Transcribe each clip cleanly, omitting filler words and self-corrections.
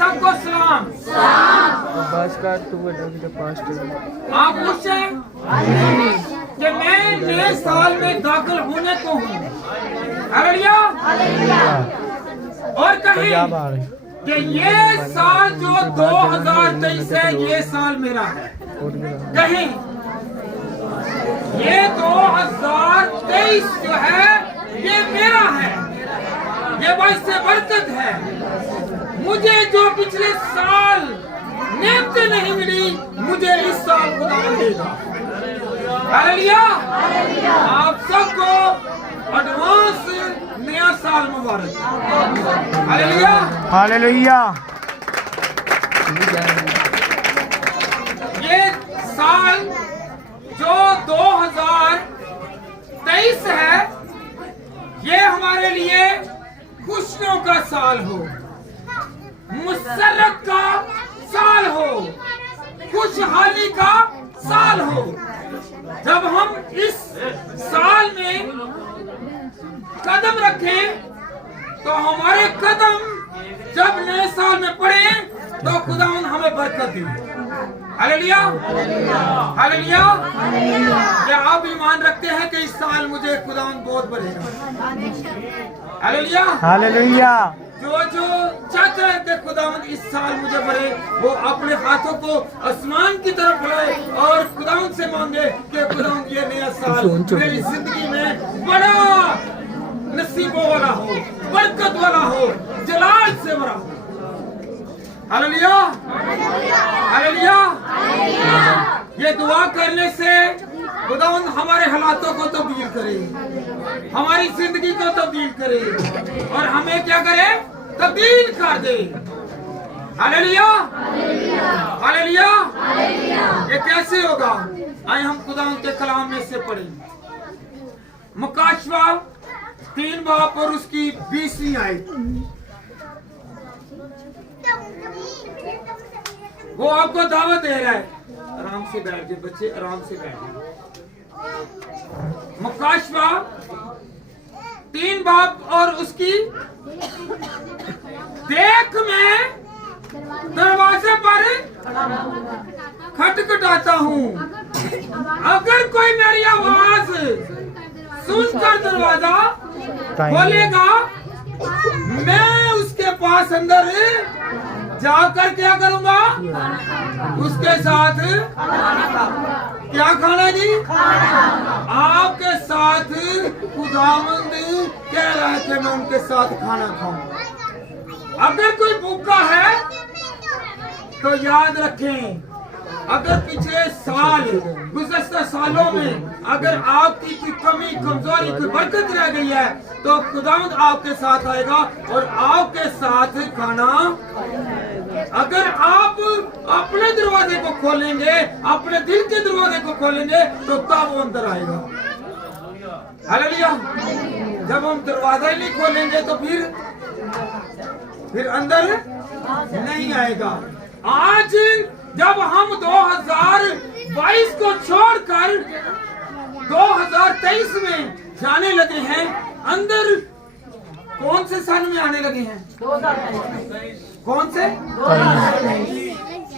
सबको सलाम। बस का तू आप पूछे कि मैं नए साल में दाखिल होने को हूँ। हालेलुया। और कहें कि ये साल जो 2023 है ये साल मेरा है। कहें ये 2023 जो है ये मेरा है, ये बाइस से बरकत है। मुझे जो पिछले साल नेमतें नहीं मिली मुझे इस साल खुदा देगा। हालेलुया। आप सबको एडवांस नया साल मुबारक। Hallelujah hallelujah. ये साल जो 2023 है ये हमारे लिए खुशियों का साल हो, मुसर्रत का साल हो, खुशहाली का साल हो। जब हम इस साल में कदम रखें तो हमारे कदम जब नए साल में पड़े तो खुदावंद हमें बरकत दे। Hallelujah hallelujah. क्या आप ईमान रखते हैं कि इस साल मुझे खुदावंद बहुत बढ़ेगा? Hallelujah hallelujah. जो चाहते हैं कि खुदावंद इस साल मुझे बढ़े वो अपने हाथों को आसमान की तरफ बढ़ाए और खुदावंद से मांगे कि खुदावंद ये नया साल मेरी जिंदगी में बड़ा नसीबों वाला हो, बरकत वाला हो, जलाल से भरा हो। Hallelujah hallelujah. ये दुआ करने से खुदावंद हमारे हालातों को तब्दील करे, हमारी जिंदगी को तब्दील करे और हमें क्या करे? तब्दील कर दे। Hallelujah hallelujah. ये कैसे होगा? आइए हम खुदावंद के कलाम में से पढ़ें। मुकाशवा 3 बाब और उसकी 20वीं आयत। वो आपको दावत दे रहा है। आराम से बैठ जाए बच्चे, आराम से बैठ जाए। मुकाशवा 3 बाब और उसकी देख मैं दरवाजे पर खटखटाता हूँ, अगर कोई मेरी आवाज सुनकर दरवाजा खोलेगा मैं उसके पास अंदर जाकर क्या करूंगा? उसके साथ क्या खाना जी? आपके साथ खुदावंद कह रहा है कि मैं उनके साथ खाना खाऊं। अगर कोई भूखा है तो याद रखें, अगर पिछले साल गुज़श्ता सालों में अगर आपकी कोई कमी कमजोरी कोई बरकत रह गई है तो खुदावंद आपके साथ आएगा और आपके साथ खाना। अगर आप अपने दरवाजे को खोलेंगे, अपने दिल के दरवाजे को खोलेंगे तो तब वो अंदर आएगा। हालेलुया। जब हम दरवाजा ही नहीं खोलेंगे तो फिर अंदर नहीं आएगा। आज जब हम 2022 को छोड़कर 2023 में जाने लगे हैं, अंदर कौन से सन में आने लगे हैं? कौन से?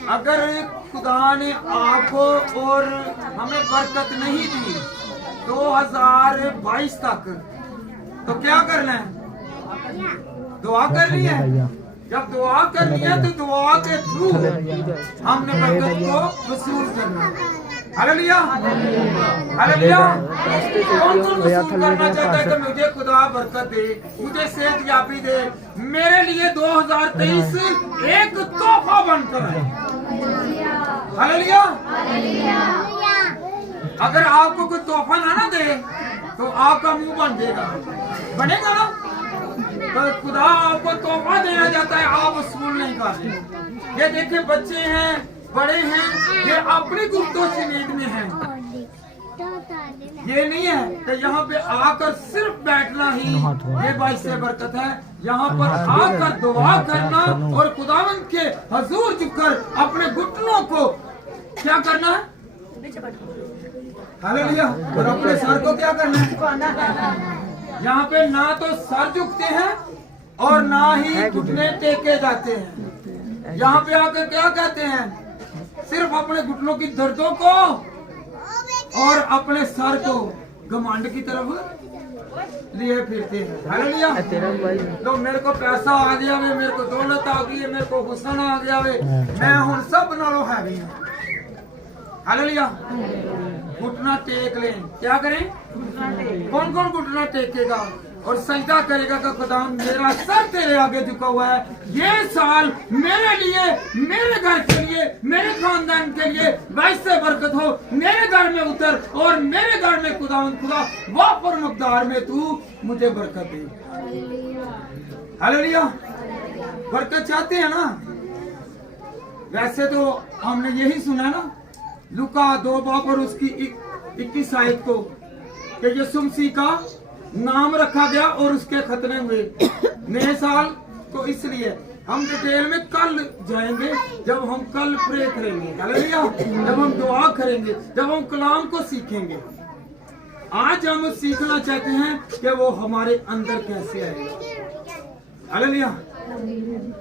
अगर खुदा ने आपको और हमें बरकत नहीं दी 2022 तक तो क्या करना है? दुआ करनी है। जब दुआ करनी है तो दुआ के थ्रू हमने बरकत को वसूल करना। Hallelujah hallelujah. कौन वसूल करना चाहता है कि मुझे खुदा बरकत दे, मुझे सेहत याबी दे, मेरे लिए 2023 एक तोहफा बनकर आए। हालेलुया। अगर आपको कोई तोहफा ना दे तो आपका मुंह बन जाएगा, बनेगा ना? तो खुदा आपको तोहफा देना चाहता है, आप वसूल नहीं करते। ये देखिए बच्चे हैं, बड़े हैं, ये अपनी गुप्तों नींद में हैं। ये नहीं है कि यहाँ पे आकर सिर्फ बैठना ही ये बाइस से बरकत है। यहाँ पर आकर दुआ करना और खुदावंद के हजूर झुककर अपने घुटनों को क्या करना है? हालेलुया। और अपने सर को क्या करना है? यहाँ पे ना तो सर झुकते हैं और ना ही घुटने टेके जाते हैं। यहाँ पे आकर क्या कहते हैं? सिर्फ अपने घुटनों की दर्दों को और अपने सर को घमंड की तरफ लिए फिरते हैं। हालेलुया। तो मेरे को पैसा आ गया वे, मेरे को दौलत आ गई है, मेरे को हुस्न आ गया वे, मैं हूं सब नालों है भी। हालेलुया। घुटना टेक लें। क्या करें? कौन कौन घुटना टेकेगा और सजदा करेगा कि खुदा मेरा सर तेरे आगे झुका हुआ है, ये साल मेरे लिए, मेरे घर के लिए, मेरे खानदान के लिए वैसे बरकत हो, मेरे घर में उतर और मेरे घर में खुदा वापर मकदार में तू मुझे बरकत दे। हालेलुया। बरकत चाहते हैं ना? वैसे तो हमने यही सुना ना लूका 2 बाब और उसकी 21 आयत को कि यीशु मसीह का नाम रखा गया और उसके खतने हुए नए साल को। इसलिए हम डिटेल में कल जाएंगे जब हम कल प्रे करेंगे। हालेलुया। जब हम दुआ करेंगे, जब हम कलाम को सीखेंगे। आज हम सीखना चाहते हैं कि वो हमारे अंदर कैसे आएगा। हालेलुया।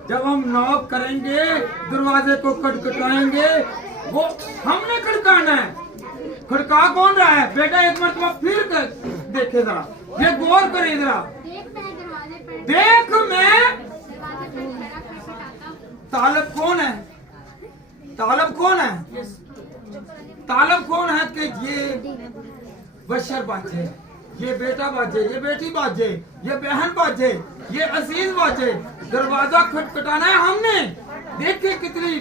जब हम नॉक करेंगे, दरवाजे को खटखटाएंगे, वो हमने खड़काना है। खड़का कौन रहा है? बेटा एक मरतबा फिर देखे जरा, ये गौर करे जरा। देख मैं तालब कौन है? तालब कौन है? तालब कौन है कि ये बशर बाजे, ये बेटा बाजे, ये बेटी बाजे, ये बहन बाजे, ये अजीज बाजे। दरवाजा खटखटाना है हमने। देखिए कितनी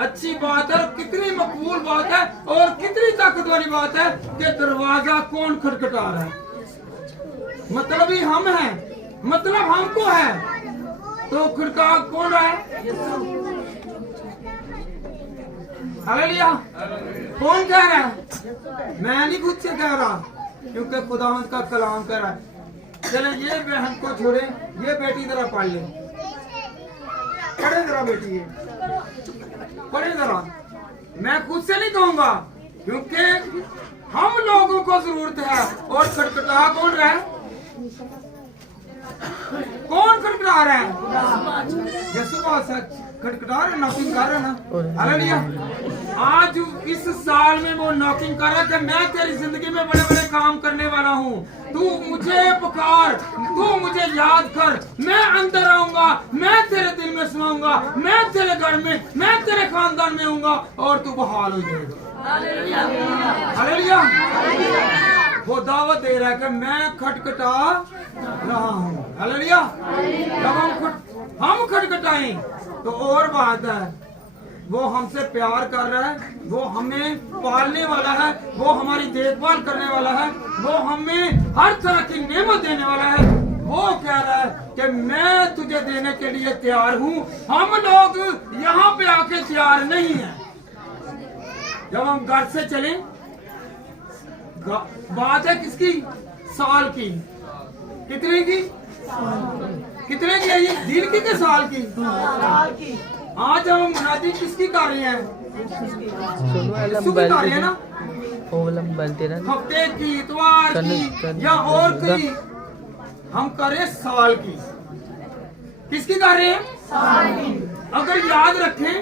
अच्छी बात है, कितनी मकबूल बात है और कितनी ताकत वाली बात है कि दरवाजा कौन खटखटा रहा है। मतलब ही हम हैं, मतलब हमको है। तो खड़का कौन रहा है? हालेलुया। कौन कह रहा है? मैं नहीं खुद से कह रहा, क्योंकि खुदावंद का कलाम कह रहा है। चले ये बहन को छोड़े, ये बेटी जरा पढ़ ले। पढ़े जरा बेटी, ये पढ़े जरा। मैं खुद से नहीं कहूंगा, क्योंकि हम लोगों को जरूरत है। और खटखटा कौन रहा है? कौन खटखटा रहा है? यीशु खटखटा रहे, नॉकिंग कर रहे ना। हालेलुया। आज इस साल में वो नॉकिंग कर रहा है कि मैं तेरी जिंदगी में बड़े बड़े काम करने वाला हूँ। तू मुझे पुकार, तू मुझे याद कर, मैं अंदर आऊंगा, मैं तेरे दिल में समाऊंगा, मैं तेरे घर में, मैं तेरे खानदान में आऊंगा और तू बहाल हो जाएगा। हालेलुया। वो दावत दे रहा है कि मैं खटखटा रहा हूँ। हालेलुया। जब हम खटखटाएं तो और बात है। वो हमसे प्यार कर रहा है, वो हमें पालने वाला है, वो हमारी देखभाल करने वाला है, वो हमें हर तरह की नेमत देने वाला है। वो कह रहा है कि मैं तुझे देने के लिए तैयार हूँ। हम लोग यहाँ पे आके तैयार नहीं हैं। जब हम घर से चलें, बात है किसकी? साल की। कितने की? कितने की है ये? दिन की के साल की? आज हम मुनादी किसकी कर रहे हैं? यीशु की कर रहे हैं ना। हफ्ते की, इतवार की या और की हम करें साल की। किसकी कर रहे हैं? साल की। अगर याद रखें,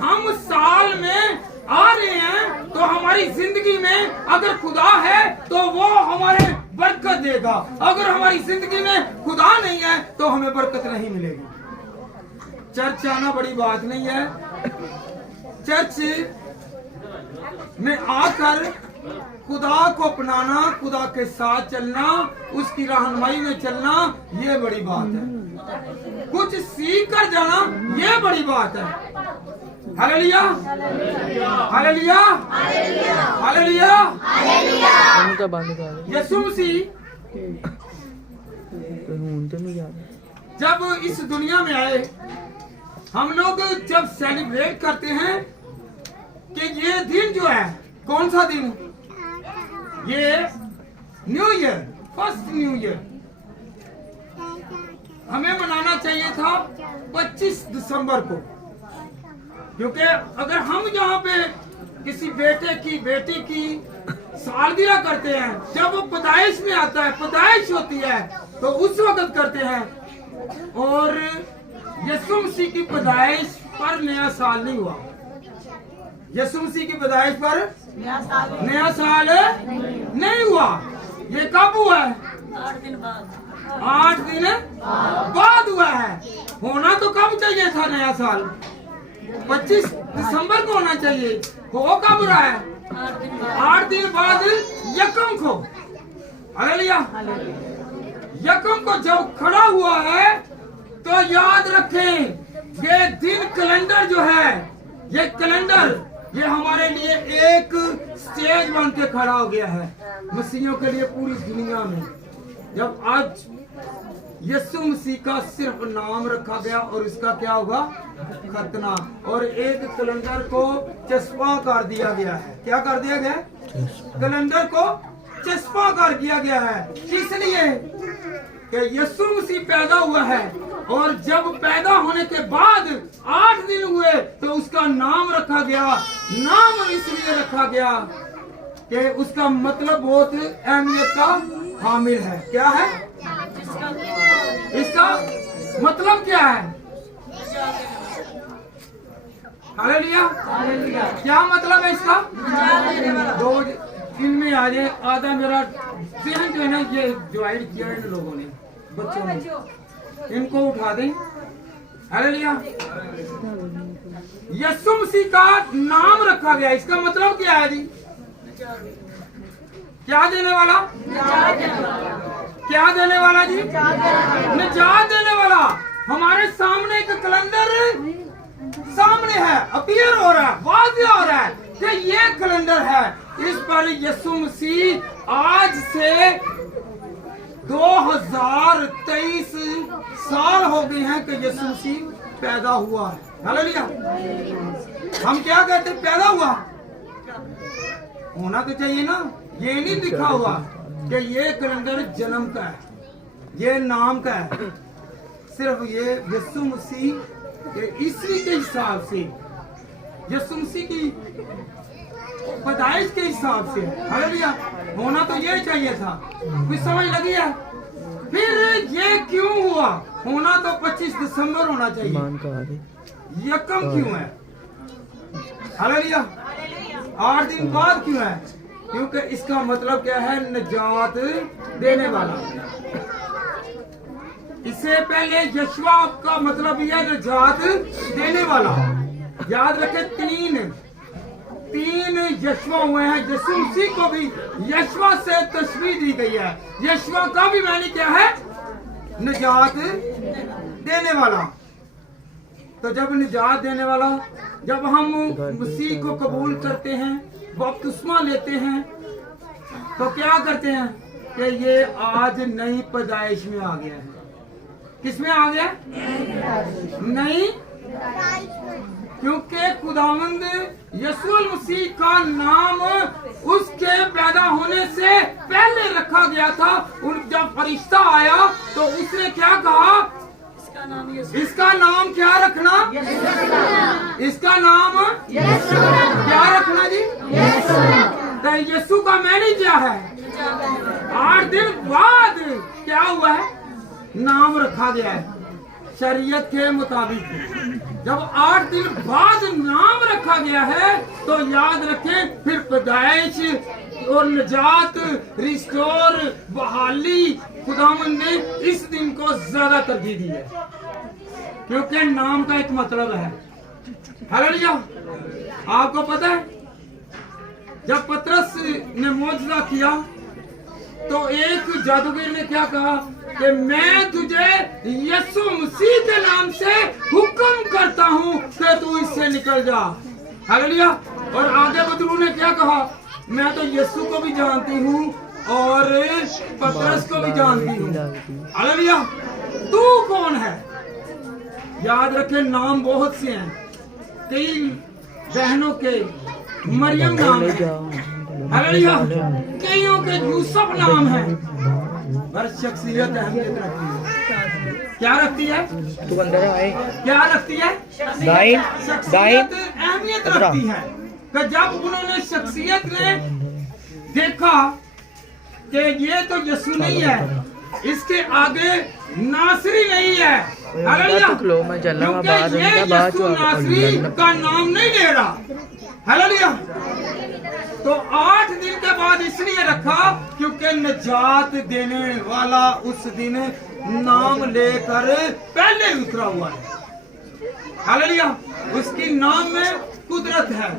हम साल में आ रहे हैं तो हमारी जिंदगी में अगर खुदा है तो वो हमारे बरकत देगा। अगर हमारी जिंदगी में खुदा नहीं है तो हमें बरकत नहीं मिलेगी। चर्च आना बड़ी बात नहीं है। चर्च में आकर खुदा को अपनाना, खुदा के साथ चलना, उसकी रहनुमाई में चलना, ये बड़ी बात है। कुछ सीख कर जाना, ये बड़ी बात है। Hallelujah, hallelujah, hallelujah. Yeshu Masih जब इस दुनिया में आए, हम लोग जब सेलिब्रेट करते हैं कि ये दिन जो है, कौन सा दिन? ये new year, first new year हमें मनाना चाहिए था 25 दिसंबर को। क्योंकि अगर हम यहाँ पे किसी बेटे की, बेटी की सालगिरह करते हैं, जब वो पैदाइश में आता है, पैदाइश होती है, तो उस वक्त करते हैं। और यीशु मसीह की पैदाइश पर नया साल नहीं हुआ। यीशु मसीह की पैदाइश पर नया साल नहीं हुआ। ये कब हुआ है? 8 दिन बाद हुआ है। होना तो कब चाहिए था नया साल? 25 दिसंबर को होना चाहिए। हो कब रहा है? 8 दिन बाद यकम को। हालेलुया। यकम को जब खड़ा हुआ है तो याद रखें, ये दिन कैलेंडर जो है, ये कैलेंडर ये हमारे लिए एक स्टेज बन के खड़ा हो गया है मसीहियों के लिए पूरी दुनिया में। जब आज यीशु मसीह का सिर्फ नाम रखा गया और इसका क्या होगा? खतना। और एक कैलेंडर को चस्पा कर दिया गया है। क्या कर दिया गया? कैलेंडर को चस्पा कर दिया गया है। किस लिए? कि यीशु मसीह पैदा हुआ है और जब पैदा होने के बाद 8 दिन हुए तो उसका नाम रखा गया। नाम इसलिए रखा गया कि उसका मतलब बहुत अहमियत का हामिल है। क्या है इसका मतलब? क्या है? हालेलुया। क्या मतलब है इसका? दो इनमें आ जाए। आधा मेरा जहन जो है ना, ये ज्वाइन किया इन लोगों ने, बच्चों ने। इनको उठा दें। हालेलुया। यीशु मसीह का नाम रखा गया, इसका मतलब क्या है जी? क्या देने वाला? क्या देने वाला जी? निजात देने वाला। हमारे सामने एक कैलेंडर सामने है, अपीयर हो रहा है, वाज़ेह हो रहा है कि ये कैलेंडर है। इस पर यीशु मसीह आज से 2023 साल हो गए हैं कि यीशु मसीह पैदा हुआ है। हालेलुया। हम क्या कहते हैं? पैदा हुआ। होना तो चाहिए ना। ये नहीं लिखा हुआ कि ये कैलेंडर जन्म का है, ये नाम का है। सिर्फ ये यीशु मसीह के ईस्वी के हिसाब से, यीशु मसीह की पैदाइश के हिसाब से। हालेलुया। होना तो ये चाहिए था। कुछ समझ लगी है? फिर ये क्यों हुआ? होना तो 25 दिसंबर होना चाहिए। यकम क्यों है? हालेलुया। 8 दिन बाद क्यों है? क्योंकि इसका मतलब क्या है? निजात देने वाला। इससे पहले यशवा का मतलब यह निजात देने वाला। याद रखे, तीन यशवा हुए हैं। यीशु मसीह को भी यशवा से तस्वीर दी गई है। यशवा का भी मानी क्या है? निजात देने वाला। तो जब निजात देने वाला, जब हम मसीह को कबूल करते हैं, बपतिस्मा लेते हैं, तो क्या करते हैं कि ये आज नई पैदाइश में आ गया है। किस में आ गया? नई। क्योंकि खुदावंद यीशु मसीह का नाम उसके पैदा होने से पहले रखा गया था। जब फरिश्ता आया तो उसने क्या कहा? इसका नाम क्या रखना? इसका नाम क्या रखना जी? तो यीशु का मैंने क्या है? 8 दिन बाद क्या हुआ है? नाम रखा गया है शरीयत के मुताबिक। जब 8 दिन बाद नाम रखा गया है तो याद रखें, फिर पैदाइश और निजात, रिस्टोर, बहाली, खुदावंद ने इस दिन को ज्यादा तरजीह दी है क्योंकि नाम का एक मतलब है। हालेलुया। आपको पता है, जब पतरस ने मौजज़ा किया तो एक जादूगर ने क्या कहा कि मैं तुझे यीशु मसीह के नाम से हुक्म करता हूँ कि तू इससे निकल जा। हालेलुया। और आगे बदलू ने क्या कहा? मैं तो यीशु को भी जानती हूँ और पतरस को भी जानती हूँ। हालेलुया। तू कौन है? याद रखे, नाम बहुत से हैं। कई बहनों के मरियम नाम है। हालेलुया। कईयों के यूसुफ नाम है। हर शख्सियत अहमियत रखती है। क्या रखती है? तू अंदर आए। क्या रखती है? शख्सियत अहमियत रखती है। कि जब उन्होंने शख्सियत ने देखा कि ये तो यीशु नहीं है, इसके आगे नासरी नहीं है, हालेलुया। लो मैं चल रहा हूँ क्योंकि बाहर ये उनका बाहर यीशु नासरी का नाम नहीं ले रहा। हालेलुया। तो 8 दिन के बाद इसलिए रखा क्योंकि निजात देने वाला उस दिन नाम लेकर पहले उतरा हुआ है। हालेलुया। उसकी नाम में कुदरत है,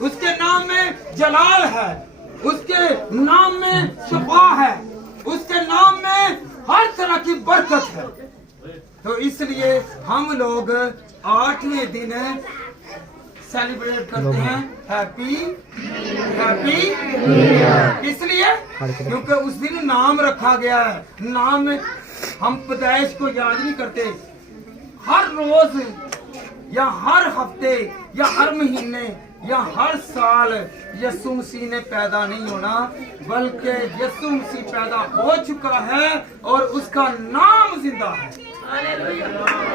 उसके नाम में जलाल है, उसके नाम में शफा है, उसके नाम में हर तरह की बरकत है। तो इसलिए हम लोग 8वें दिन सेलिब्रेट करते हैं हैप्पी इसलिए क्योंकि उस दिन नाम रखा गया है। नाम हम पैदाइश को याद नहीं करते, हर रोज या हर हफ्ते या हर महीने या हर साल यीशु मसीह ने पैदा नहीं होना, बल्कि यीशु मसीह पैदा हो चुका है और उसका नाम जिंदा है।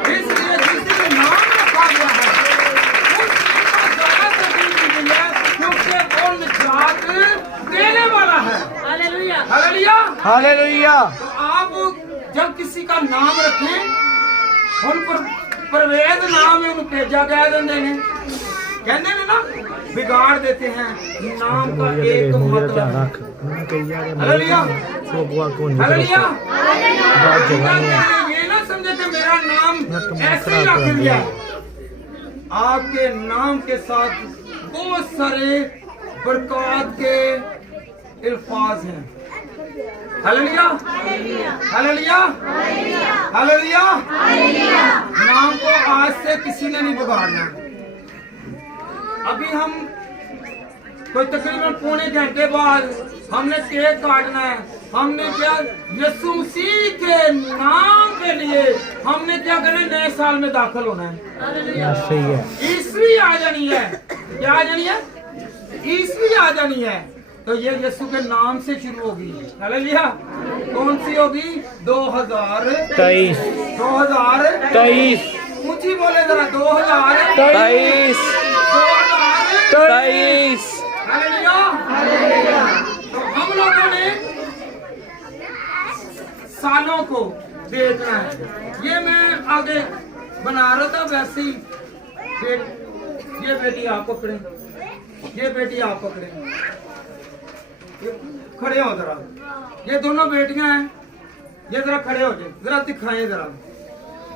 इसलिए जिस दिन नाम रखा गया है क्योंकि वो निजात देने वाला है। Hallelujah hallelujah. तो आप जब किसी का नाम रखें उन पर परवेज नाम है, उन्हें भेजा गया देने कहने ने ना बिगाड़ देते हैं। नाम का एक मतलब हालेलुया हालेलुया। ये ना समझे कि मेरा नाम ऐसे ही रख दिया। आपके नाम के साथ बहुत सारे बरकत के अल्फाज हैं। Hallelujah hallelujah hallelujah. नाम को आज से किसी ने नहीं बिगाड़ना। अभी हम कोई तकरीबन पौने घंटे बाद हमने केक काटना है। हमने क्या यीशु मसीह के नाम के लिए हमने क्या करना है, नए साल में दाखिल होना है। सही है। ईस्वी आ जानी है। क्या आ जानी है? ईस्वी आ जानी है। तो ये यीशु के नाम से शुरू होगी। हालेलुया। कौन सी होगी? 2023 2023। ऊंची बोले जरा 2023। हालेलुया। तो हम लोगों ने सालों को देखना है। ये मैं आगे बना रहा था वैसे ही। ये बेटी आप पकड़े, ये बेटी आप पकड़े, खड़े हो जरा। ये दोनों बेटियां हैं, ये जरा खड़े हो जाए, जरा दिखाएं जरा।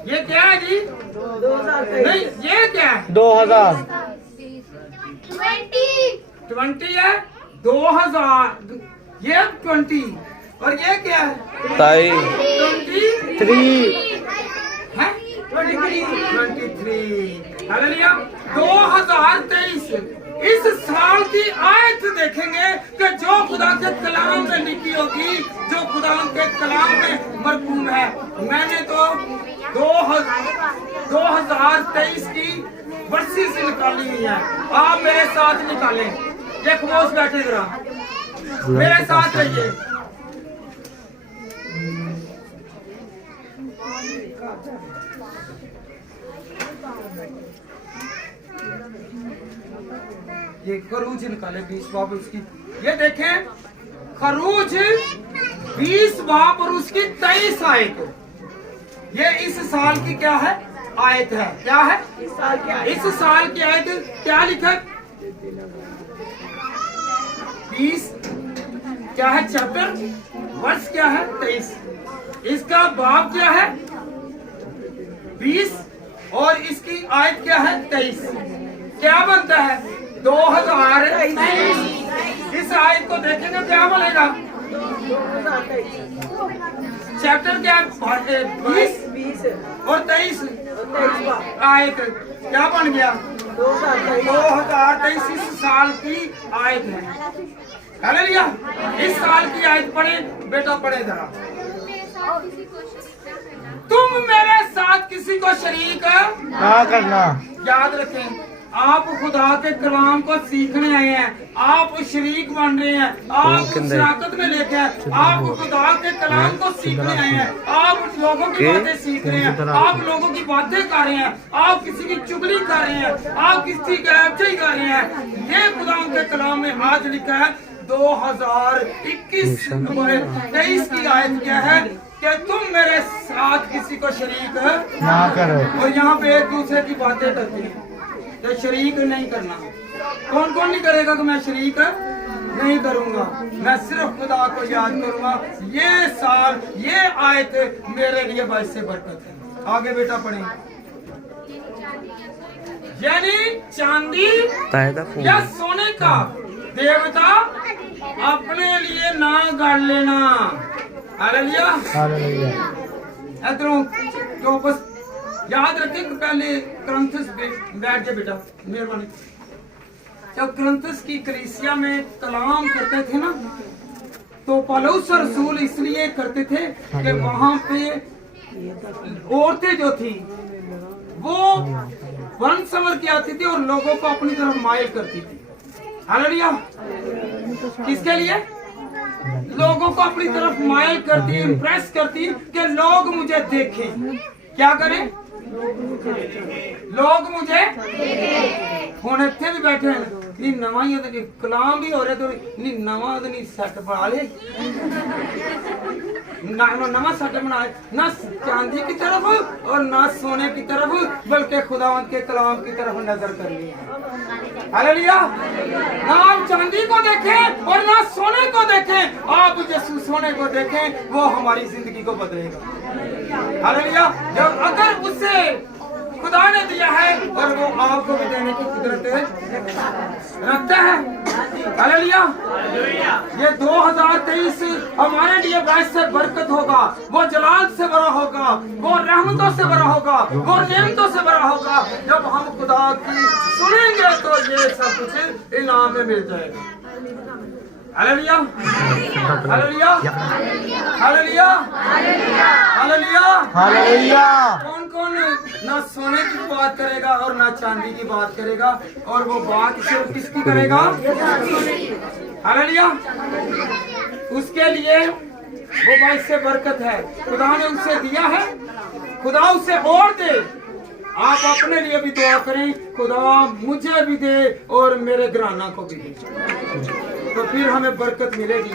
ये क्या है जी? 2000 नहीं, ये क्या है? 2000 20 है। 2000 ये 20 और ये क्या है? 23 है 23। हालेलुया। 2023 इस साल की आयत देखेंगे कि जो खुदा के कलाम में लिखी होगी, जो खुदा के कलाम में मरकूम है। मैंने तो 2023 की वर्षी से निकाली हुई है। आप मेरे साथ निकालें। ये खामोश बैठे जरा, मेरे साथ रहिए। ये खरूज निकाले 20 बाप उसकी। ये देखें खरूज 20 बाप और उसकी 23 आयत। ये इस साल की क्या है? आयत है। क्या है? इस साल की आयत क्या लिखा है? 20 क्या है? चैप्टर। वर्ष क्या है? 23। इसका बाप क्या है? 20 और इसकी आयत क्या है? 23। क्या बनता है? 2023। इस आयत को देखेंगे क्या बनेगा? चैप्टर क्या है? 20 और 23 आयत क्या बन गया? 2023 इस साल की आयत है। हालेलुया। इस साल की आयत पढ़े बेटा, पढ़े जरा। तुम मेरे साथ किसी को शरीक ना करना। याद रखें, आप खुदा के कलाम को सीखने आए हैं, आप शरीक बन रहे हैं, आप शराकत में लेके आए, आप खुदा के कलाम को सीखने आए हैं, आप लोगों की बातें सीख रहे हैं, आप लोगों की बातें कर रहे हैं, आप किसी की चुगली कर रहे हैं, आप किसी की ऐबचाई कर रहे हैं। ये खुदा के कलाम में आज लिखा है 2021 23 की आयत क्या है? कि तुम मेरे साथ किसी को शरीक ना करो। और यहाँ पे एक दूसरे की बातें करते हैं तो शरीक नहीं करना। कौन कौन नहीं करेगा कि मैं शरीक नहीं करूंगा, मैं सिर्फ खुदा को याद करूंगा। ये साल ये आयत मेरे लिए बाइस से बरकत है। आगे बेटा पढ़े। यानी चांदी या सोने का देवता अपने लिए ना गाड़ लेना। हालेलुया। इधरों तो बस याद रखें कि पहले क्रंथस पे बैठ जाए बेटा, मेहरबानी। जब क्रंथस की कलीसिया में कलाम करते थे ना, तो पौलुस रसूल इसलिए करते थे कि वहां पे औरतें जो थी वो वन संवर की आती थी और लोगों को अपनी तरफ मायल करती थी। हालेलुया। किसके लिए? लोगों को अपनी तरफ मायल करती, इम्प्रेस करती कि लोग मुझे देखें। क्या करें? लोग मुझे हुण इत्थे भी बैठे हैं नी नवा ही कलाम भी हो रहा तो नी नवा नी सैट बना ले ना नवा सेट बनाए ना चांदी की तरफ और ना सोने की तरफ बल्कि खुदावंद के कलाम की तरफ नजर करनी है। हालेलुया। ना आप चांदी को देखें और ना सोने को देखें, आप यीशु सोने को देखें, वो हमारी जिंदगी को बदलेगा। हालेलुया। जब अगर उसे खुदा ने दिया है और वो आपको भी देने की कुदरत रखता है। हालेलुया। ये 2023 हमारे लिए बाइस से बरकत होगा, वो जलाल से भरा होगा, वो रहमतों से भरा होगा, वो नेमतों से भरा होगा। जब हम खुदा की सुनेंगे तो ये सब कुछ इनाम में मिल जाएगा। Hallelujah. Hallelujah. Hallelujah. Hallelujah. Hallelujah. कौन कौन ना सोने की बात करेगा और ना चांदी की बात करेगा, और वो बात सिर्फ किसकी करेगा? हालेलुया। उसके लिए वो बाइस से बरकत है, खुदा ने उसे दिया है, खुदा उसे और दे। आप अपने लिए भी दुआ करें, खुदा मुझे भी दे और मेरे घराना को भी दे, तो फिर हमें बरकत मिलेगी।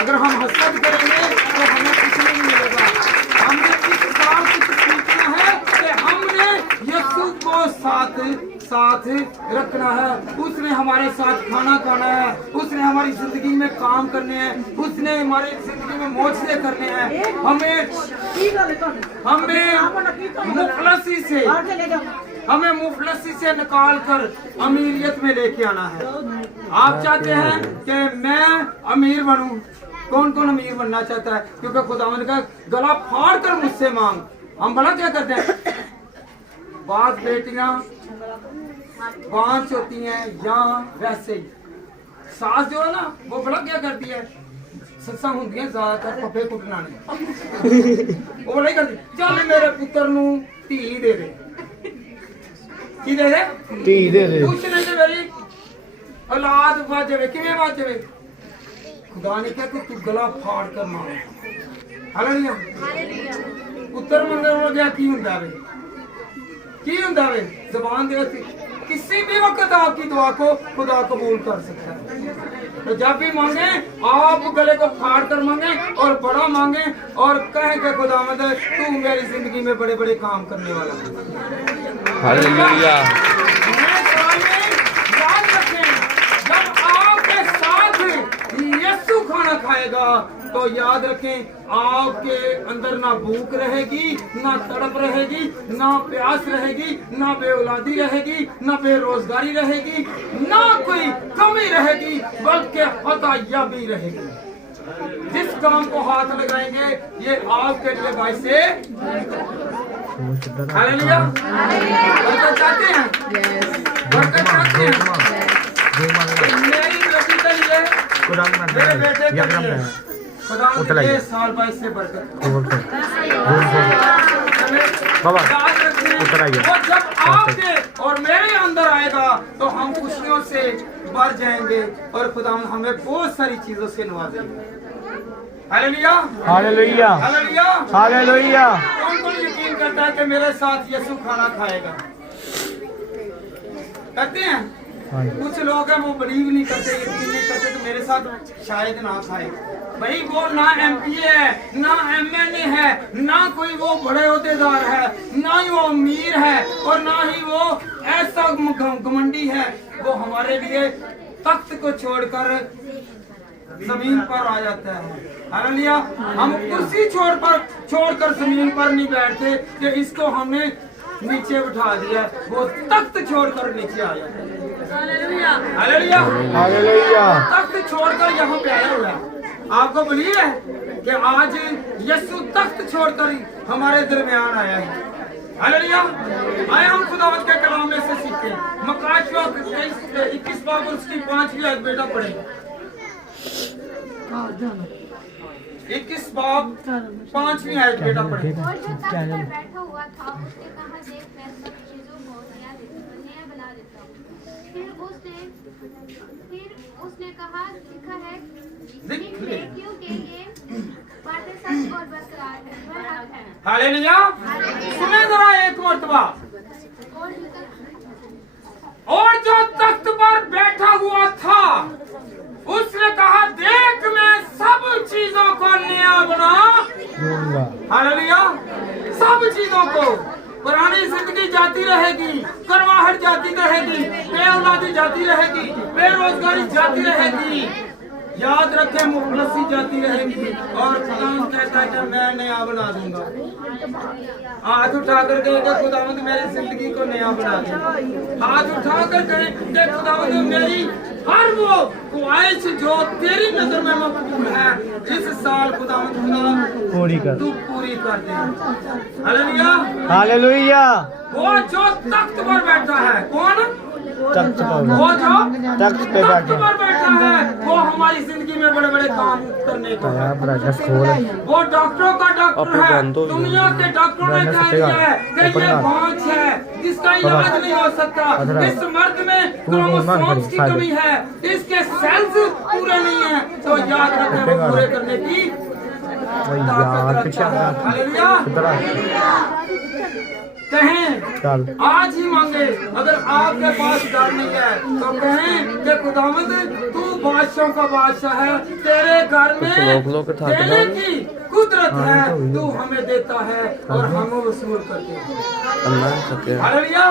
अगर हम हसद करेंगे तो हमें कुछ नहीं मिलेगा। हमने इस साल कुछ सीखना है कि हमने यीशु को साथ रखना है। उसने हमारे साथ खाना खाना है, उसने हमारी जिंदगी में काम करने हैं, उसने हमारी जिंदगी में मोजसे करने हैं। हमें मुफलसी से निकाल कर अमीरियत में लेके आना है। आप चाहते हैं कि मैं अमीर बनूं? कौन कौन अमीर बनना चाहता है? क्योंकि खुदावंद का गला फाड़ कर मुझसे मांग। हम भला क्या करते हैं? बात बेटियां 5 होती हैं या वैसे ही सास जो है ना वो बड़ा क्या करती है, सत्सा होंगी ज्यादातर पप्पे कुटना वो बड़ा करती, चल मेरे पुत्र नू धी दे दे, की दे दे, धी दे दे, कुछ नहीं दे मेरी औलाद बच जावे, किवें बच जावे? खुदा ने कहा कि तू गला फाड़ कर मांग। हालेलुया। पुत्र मंगण हो गया की हुंदा वे, की हुंदा वे? ज़बान दे किसी भी वक्त आपकी दुआ को खुदा कबूल कर सकता है। तो जब भी मांगे आप गले को फाड़ कर मांगे और बड़ा मांगे और कहें कि खुदावंद तू मेरी जिंदगी में बड़े बड़े काम करने वाला है। हालेलुया। याद रखें, जब आपके साथ यीशु खाना खाएगा तो याद रखें आपके अंदर ना भूख रहेगी, ना तड़प रहेगी, ना प्यास रहेगी, ना बेऔलादी रहेगी, ना बेरोजगारी रहेगी, ना कोई कमी रहेगी, बल्कि अतायाबी रहेगी। जिस काम को हाथ लगाएंगे ये आपके लिए बाइस से हालेलुया। बरकत चाहते हैं? बरकत चाहते हैं? मेरी बेटी के लिए, मेरे बेटे के लिए खुदा ये साल बाइस से बरकत। जब आपके और मेरे अंदर आएगा तो हम खुशियों से भर जाएंगे और खुदा हमें बहुत सारी चीजों से नवाजेंगे। हालेलुया। हालेलुया। हालेलुया। हालेलुया। कौन कौन यकीन करता है कि मेरे साथ यीशु खाना खाएगा? करते हैं? कुछ लोग हैं वो बिलीव नहीं करते, यकीन नहीं करते तो मेरे साथ शायद ना खाए। भाई वो ना एमपीए है, ना एमएनए है, ना कोई वो बड़े अहदेदार है, ना ही वो अमीर है और ना ही वो ऐसा घमंडी है। वो हमारे लिए तख्त को छोड़कर जमीन पर आ जाता है। हालेलुया। हम कुर्सी छोड़कर जमीन पर नहीं बैठते कि इसको हमने नीचे उठा दिया, वो तख्त छोड़कर नीचे आ जाता है। Hallelujah hallelujah. तख्त छोड़कर यहाँ पे आया हुआ है। आपको बिलीव है कि आज यीशु तख्त छोड़कर हमारे दरमियान आया है। हालेलुया। आए हम खुदावत के कलाम में से सीखे। मकाशियों 21 बाब उसकी 5वीं आयत बेटा पढ़े। 21 बाब 5वीं आयत बेटा पढ़े। और जो तख्त पर बैठा हुआ था उसने कहा, देख मैं सब चीजों को नया बना देता हूँ। फिर उसने कहा, लिखा है क्योंकि ये बातें सच और बरकरार है, वह हक है। हालेलुया। सुने जरा एक मर्तबा। और जो तख्त पर बैठा हुआ था उसने कहा, देख मैं सब चीजों को नया बना। हालेलुया। सब चीजों को। पुरानी जिंदगी जाती रहेगी, करवाहट जाती रहेगी, बेऔलादी जाती रहेगी, बेरोजगारी जाती रहेगी, याद रखें मुफलसी जाती रहेगी। और खुदावंद कहता है कि मैं नया बना दूंगा। हाथ उठाकर कहें कि खुदावंद मेरी जिंदगी को नया बना दे। हाथ उठाकर कहें कि खुदावंद मेरी हर वो ख्वाहिश जो तेरी नजर में मकबूल है इस साल खुदावंद पूरी कर, तू पूरी कर दे। Hallelujah hallelujah. वो जो तख्त पर बैठा है, कौन? तख्त पर, वो जो तख्त पे तख्त पर बैठा है वो हमारी जिंदगी में बड़े बड़े काम करने को है। वो डॉक्टरों का डॉक्टर है। दुनिया के डॉक्टरों ने कह दिया है कि ये बांझ है जिसका इलाज नहीं हो सकता, इस मर्द में क्रोमोसोम्स की कमी है, इसके सेल्स पूरे नहीं है। तो याद रखें वो पूरे करने की ताकत रखता है। हालेलुया। कहें आज ही मांगे। अगर आपके पास डर नहीं है तो कहें कि खुदावंद तू बादशाहों का बादशाह है, तेरे घर में देने की कुदरत है, तू हमें देता है और हम वसूल करते हैं। हालेलुया।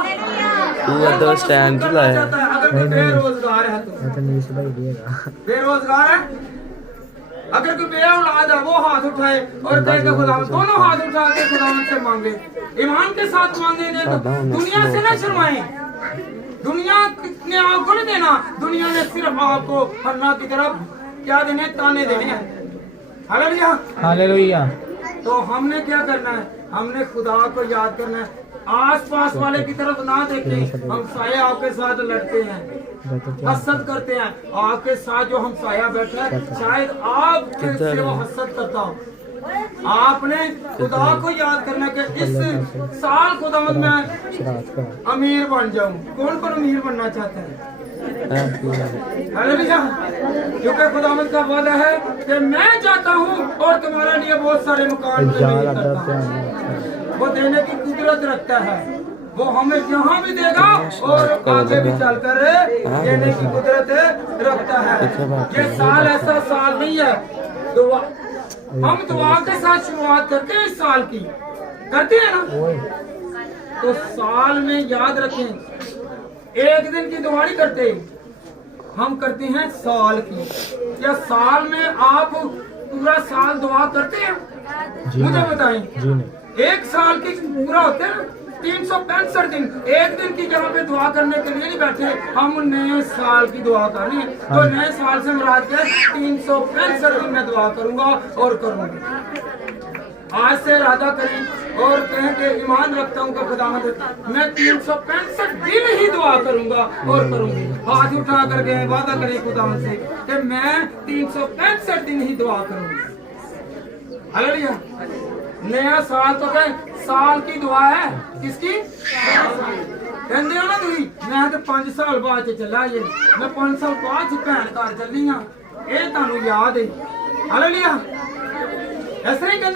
अगर कोई बेरोजगार है तो बेरोजगार है, अगर कोई बेऔलाद है वो हाथ उठाए और कहेगा खुदावंद, दोनों हाथ उठा के खुदावंद से मांगे, ईमान के साथ मांगेंगे तो दुनिया से न शर्माएं। दुनिया ने आपको नहीं देना, दुनिया ने सिर्फ आपको फन्ना की तरफ क्या देने, ताने देने हैं। Hallelujah hallelujah. तो हमने क्या करना है? हमने खुदा को याद करना है। आस पास वाले की तरफ ना देखें। हम साया आपके साथ लड़ते हैं, हसद करते हैं। आपके साथ जो हम साया बैठा है शायद आपके से वो हसद करता हो। आपने खुदा को याद करना कि इस साल खुदावंद मैं अमीर बन जाऊं। कौन कौन अमीर बनना चाहता है? हालेलुया। क्योंकि खुदावंद का वादा है कि मैं जाता हूं और तुम्हारे लिए बहुत सारे मकान करता हूं। वो देने की कुदरत रखता है। वो हमें यहाँ भी देगा और आगे भी चलकर देने की कुदरत रखता है। ये साल ऐसा साल नहीं है। दुआ हम दुआ के साथ शुरुआत करते हैं, इस साल की करते हैं ना। तो साल में याद रखें एक दिन की दुआ नहीं करते, हम करते हैं साल की। क्या साल में आप पूरा साल दुआ करते हैं? मुझे बताएं। एक साल की पूरा होते हैं 365 दिन। एक दिन की जगह पे दुआ करने के लिए नहीं बैठे, हम नए साल की दुआ करनी है। तो नए साल से मुराद क्या है? 365 दिन में दुआ करूंगा और करूंगा। आज से इरादा करें और कहें कि ईमान रखता हूँ कि खुदावंद मैं 365 दिन ही दुआ करूंगा और करूंगी। हाथ उठा करके वादा करें खुदावंद से कि मैं 365 दिन ही दुआ करूंगी। हालेलुया। नया साल तो कहें साल की दुआ है। किसकी? कहते हो ना तुम मैं तो 5 साल बाद चला जे, मैं 5 साल बाद भैन घर चली हाँ, ये तुहानू याद है। हालेलुया। ऐसा नहीं कहते।